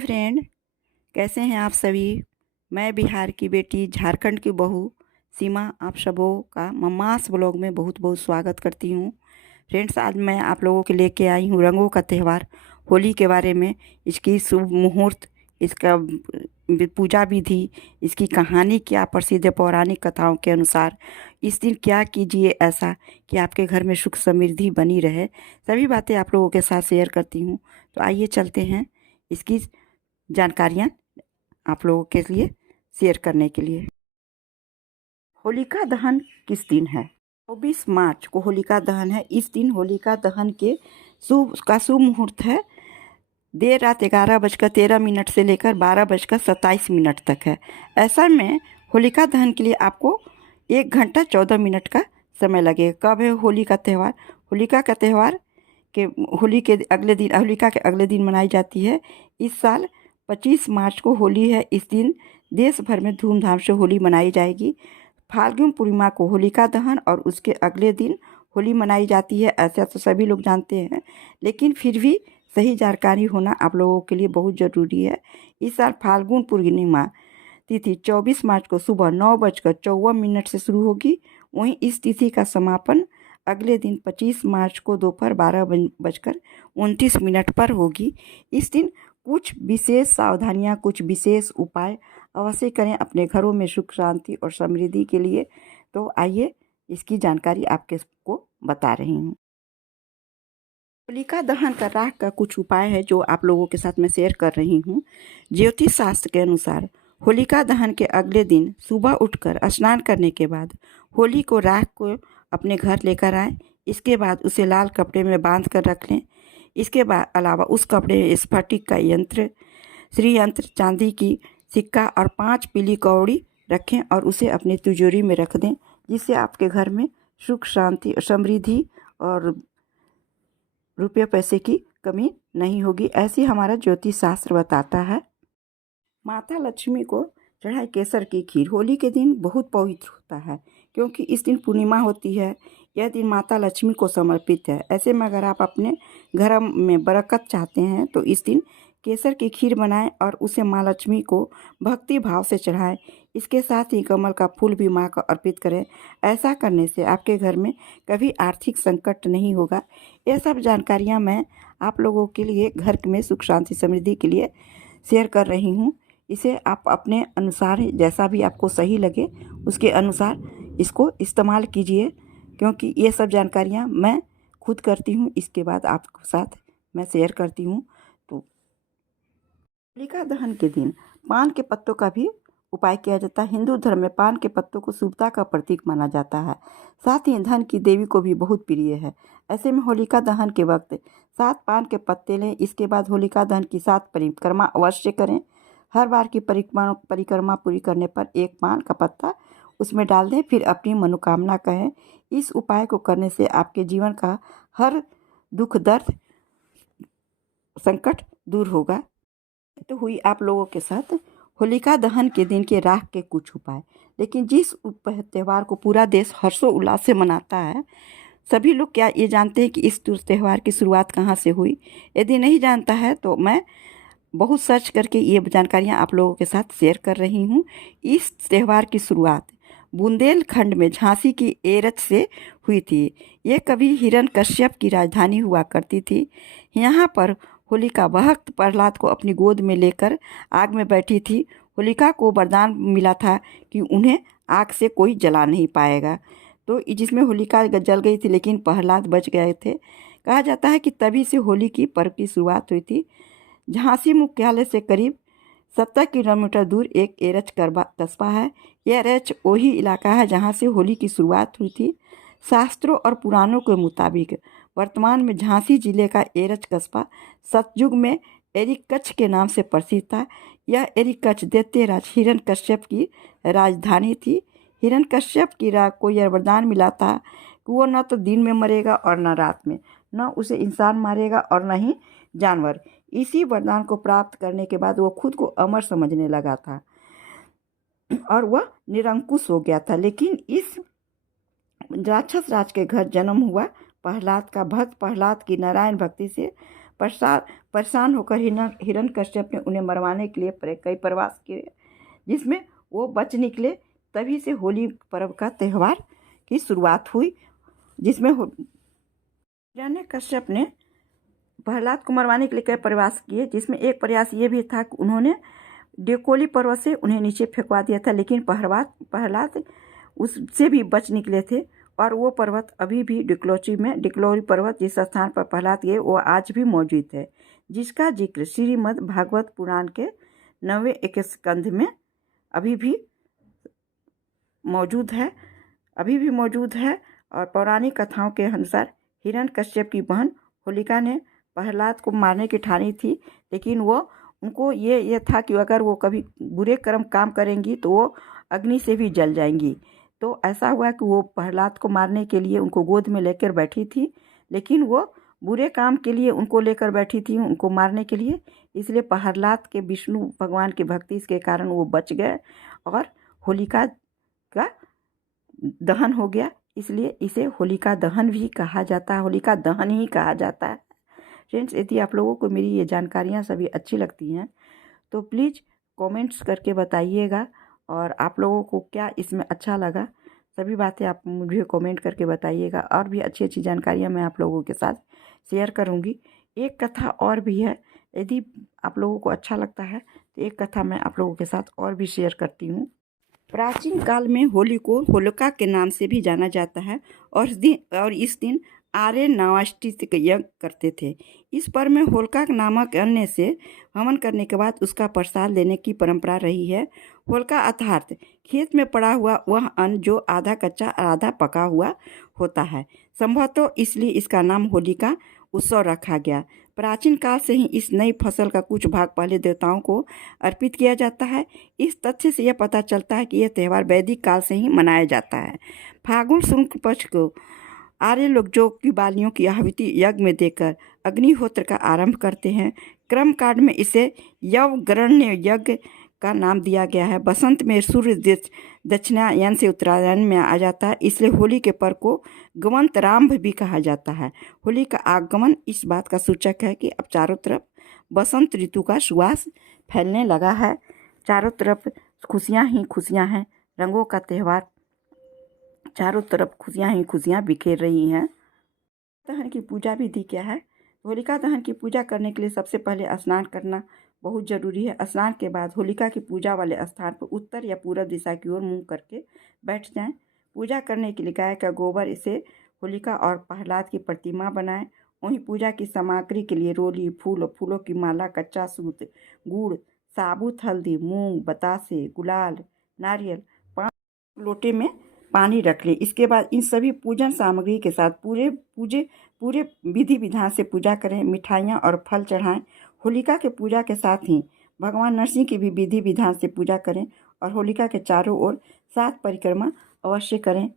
Friend, कैसे हैं आप सभी। मैं बिहार की बेटी, झारखंड की बहू सीमा, आप सबों का मम्मास ब्लॉग में बहुत बहुत स्वागत करती हूँ। फ्रेंड्स, आज मैं आप लोगों के लेके आई हूँ रंगों का त्यौहार होली के बारे में। इसकी शुभ मुहूर्त, इसका पूजा विधि, इसकी कहानी क्या प्रसिद्ध है पौराणिक कथाओं के अनुसार। इस दिन क्या कीजिए ऐसा कि आपके घर में सुख समृद्धि बनी रहे, सभी बातें आप लोगों के साथ शेयर करती हूँ। तो आइए चलते हैं इसकी जानकारियाँ आप लोगों के लिए शेयर करने के लिए। होलिका दहन किस दिन है? 24 मार्च को होलिका दहन है। इस दिन होलिका दहन के शुभ मुहूर्त है। देर रात 11:13 से लेकर 12:27 तक है। ऐसा में होलिका दहन के लिए आपको 1 घंटा 14 मिनट का समय लगेगा। कब है होली का त्यौहार? होलिका का त्यौहार के होलिका के अगले दिन मनाई जाती है। इस साल 25 मार्च को होली है। इस दिन देश भर में धूमधाम से होली मनाई जाएगी। फाल्गुन पूर्णिमा को होलिका दहन और उसके अगले दिन होली मनाई जाती है। ऐसा तो सभी लोग जानते हैं, लेकिन फिर भी सही जानकारी होना आप लोगों के लिए बहुत ज़रूरी है। इस साल फाल्गुन पूर्णिमा तिथि 24 मार्च को सुबह 9:54 से शुरू होगी। वहीं इस तिथि का समापन अगले दिन 25 मार्च को दोपहर 12:29 पर होगी। इस दिन कुछ विशेष सावधानियां, कुछ विशेष उपाय अवश्य करें अपने घरों में सुख शांति और समृद्धि के लिए। तो आइए इसकी जानकारी आपके को बता रही हूँ। होलिका दहन का राख का कुछ उपाय है जो आप लोगों के साथ मैं शेयर कर रही हूँ। ज्योतिष शास्त्र के अनुसार होलिका दहन के अगले दिन सुबह उठकर स्नान करने के बाद होली को राख को अपने घर लेकर आएं। इसके बाद उसे लाल कपड़े में बांध कर रख लें। इसके बाद अलावा उस कपड़े में स्फटिक का यंत्र, श्री यंत्र, चांदी की सिक्का और 5 पीली कौड़ी रखें और उसे अपनी तिजोरी में रख दें, जिससे आपके घर में सुख शांति समृद्धि और रुपये पैसे की कमी नहीं होगी। ऐसी हमारा ज्योतिष शास्त्र बताता है। माता लक्ष्मी को चढ़ाई केसर की खीर होली के दिन बहुत पवित्र होता है, क्योंकि इस दिन पूर्णिमा होती है। यह दिन माता लक्ष्मी को समर्पित है। ऐसे में अगर आप अपने घर में बरकत चाहते हैं तो इस दिन केसर की खीर बनाएं और उसे माँ लक्ष्मी को भक्ति भाव से चढ़ाएं। इसके साथ ही कमल का फूल भी माँ को अर्पित करें। ऐसा करने से आपके घर में कभी आर्थिक संकट नहीं होगा। ये सब जानकारियाँ मैं आप लोगों के लिए घर में सुख शांति समृद्धि के लिए शेयर कर रही हूँ। इसे आप अपने अनुसार जैसा भी आपको सही लगे उसके अनुसार इसको इस्तेमाल कीजिए, क्योंकि ये सब जानकारियाँ मैं खुद करती हूँ। इसके बाद आपके साथ मैं शेयर करती हूँ। तो होलिका दहन के दिन पान के पत्तों का भी उपाय किया जाता है। हिंदू धर्म में पान के पत्तों को शुभता का प्रतीक माना जाता है। साथ ही धन की देवी को भी बहुत प्रिय है। ऐसे में होलिका दहन के वक्त 7 पान के पत्ते लें। इसके बाद होलिका दहन की 7 परिक्रमा अवश्य करें। हर बार की परिक्रमा पूरी करने पर 1 पान का पत्ता उसमें डाल दें, फिर अपनी मनोकामना कहें। इस उपाय को करने से आपके जीवन का हर दुख दर्द संकट दूर होगा। तो हुई आप लोगों के साथ होलिका दहन के दिन के राख के कुछ उपाय। लेकिन जिस त्यौहार को पूरा देश हर्षोल्लास से मनाता है, सभी लोग क्या ये जानते हैं कि इस त्यौहार की शुरुआत कहाँ से हुई? यदि नहीं जानता है तो मैं बहुत सर्च करके ये जानकारियाँ आप लोगों के साथ शेयर कर रही हूँ। इस त्यौहार की शुरुआत बुंदेलखंड में झांसी की एरच से हुई थी। ये कभी हिरण्यकश्यप की राजधानी हुआ करती थी। यहाँ पर होलिका भक्त प्रहलाद को अपनी गोद में लेकर आग में बैठी थी। होलिका को वरदान मिला था कि उन्हें आग से कोई जला नहीं पाएगा। तो जिसमें होलिका जल गई थी, लेकिन प्रहलाद बच गए थे। कहा जाता है कि तभी से होली की पर्व की शुरुआत हुई थी। झांसी मुख्यालय से करीब 70 किलोमीटर दूर एक एरच कस्बा है। यह एरच वही इलाका है जहाँ से होली की शुरुआत हुई थी। शास्त्रों और पुराणों के मुताबिक वर्तमान में झांसी जिले का एरच कस्बा सतयुग में एरिकच्छ के नाम से प्रसिद्ध था। यह एरिकच्छ दैत्य राज हिरण्यकश्यप की राजधानी थी। हिरण्यकश्यप को यह वरदान मिला था कि वो न तो दिन में मरेगा और न रात में, न उसे इंसान मारेगा और न ही जानवर। इसी वरदान को प्राप्त करने के बाद वो खुद को अमर समझने लगा था और वह निरंकुश हो गया था। लेकिन इस राक्षस राज के घर जन्म हुआ प्रहलाद का। भक्त प्रहलाद की नारायण भक्ति से परेशान होकर हिरण्यकश्यप ने उन्हें मरवाने के लिए कई प्रयास किए, जिसमें वो बच निकले। तभी से होली पर्व का त्यौहार की शुरुआत हुई, जिसमें हिरण्यकश्यप ने प्रहलाद को मरवाने के लिए कई प्रयास किए, जिसमें एक प्रयास ये भी था कि उन्होंने डेकोली पर्वत से उन्हें नीचे फेंकवा दिया था, लेकिन प्रहलाद उससे भी बच निकले थे। और वो पर्वत अभी भी डिकलोरी पर्वत जिस स्थान पर प्रहलाद गए वो आज भी मौजूद है, जिसका जिक्र श्रीमद् भागवत पुराण के 9वें स्कंध में अभी भी मौजूद है। और पौराणिक कथाओं के अनुसार हिरण्यकश्यप की बहन होलिका ने प्रहलाद को मारने की ठानी थी, लेकिन उनको ये था कि अगर वो कभी बुरे काम करेंगी तो वो अग्नि से भी जल जाएंगी। तो ऐसा हुआ कि वो प्रहलाद को मारने के लिए उनको गोद में लेकर बैठी थी, लेकिन वो बुरे काम के लिए उनको लेकर बैठी थी, उनको मारने के लिए। इसलिए प्रहलाद के विष्णु भगवान की भक्ति के कारण वो बच गए और होलिका का दहन हो गया। इसलिए इसे होलिका दहन भी कहा जाता है, होलिका दहन ही कहा जाता है। फ्रेंड्स, यदि आप लोगों को मेरी ये जानकारियाँ सभी अच्छी लगती हैं तो प्लीज़ कमेंट्स करके बताइएगा, और आप लोगों को क्या इसमें अच्छा लगा सभी बातें आप मुझे कमेंट करके बताइएगा। और भी अच्छी अच्छी जानकारियाँ मैं आप लोगों के साथ शेयर करूँगी। एक कथा और भी है, यदि आप लोगों को अच्छा लगता है तो एक कथा मैं आप लोगों के साथ और भी शेयर करती हूँ। प्राचीन काल में होली को होलिका के नाम से भी जाना जाता है, और इस दिन आर्य नावाष्टि यज्ञ करते थे। इस पर्व में होलिका नामक अन्न से हवन करने के बाद उसका प्रसाद लेने की परंपरा रही है। होलिका अर्थात खेत में पड़ा हुआ वह अन्न जो आधा कच्चा आधा पका हुआ होता है। संभवतः इसलिए इसका नाम होलिका उत्सव रखा गया। प्राचीन काल से ही इस नई फसल का कुछ भाग पहले देवताओं को अर्पित किया जाता है। इस तथ्य से यह पता चलता है कि यह त्यौहार वैदिक काल से ही मनाया जाता है। फागुन शुक्ल पक्ष को आर्य लोग जौ की बालियों की आहुति यज्ञ में देकर अग्निहोत्र का आरंभ करते हैं। क्रम कांड में इसे यवग्रहण्य यज्ञ का नाम दिया गया है। बसंत में सूर्य दक्षिणायन से उत्तरायण में आ जाता है, इसलिए होली के पर्व को गवंतरांभ भी कहा जाता है। होली का आगमन इस बात का सूचक है कि अब चारों तरफ बसंत ऋतु का सुवास फैलने लगा है। चारों तरफ खुशियाँ ही खुशियाँ हैं, रंगों का त्यौहार, चारों तरफ खुशियाँ ही खुशियाँ बिखेर रही हैं। दहन की पूजा विधि क्या है? होलिका दहन की पूजा करने के लिए सबसे पहले स्नान करना बहुत ज़रूरी है। स्नान के बाद होलिका की पूजा वाले स्थान पर उत्तर या पूर्व दिशा की ओर मुंह करके बैठ जाएं। पूजा करने के लिए गाय का गोबर इसे होलिका और प्रहलाद की प्रतिमा बनाएं। वहीं पूजा की सामग्री के लिए रोली, फूलों की माला, कच्चा सूत, गुड़, साबुत हल्दी, मूंग, बतासे, गुलाल, नारियल, 5 लोटे में पानी रख लें। इसके बाद इन सभी पूजन सामग्री के साथ पूरे विधि विधान से पूजा करें। मिठाइयाँ और फल चढ़ाएं। होलिका के पूजा के साथ ही भगवान नरसिंह की भी विधि विधान से पूजा करें और होलिका के चारों ओर 7 परिक्रमा अवश्य करें।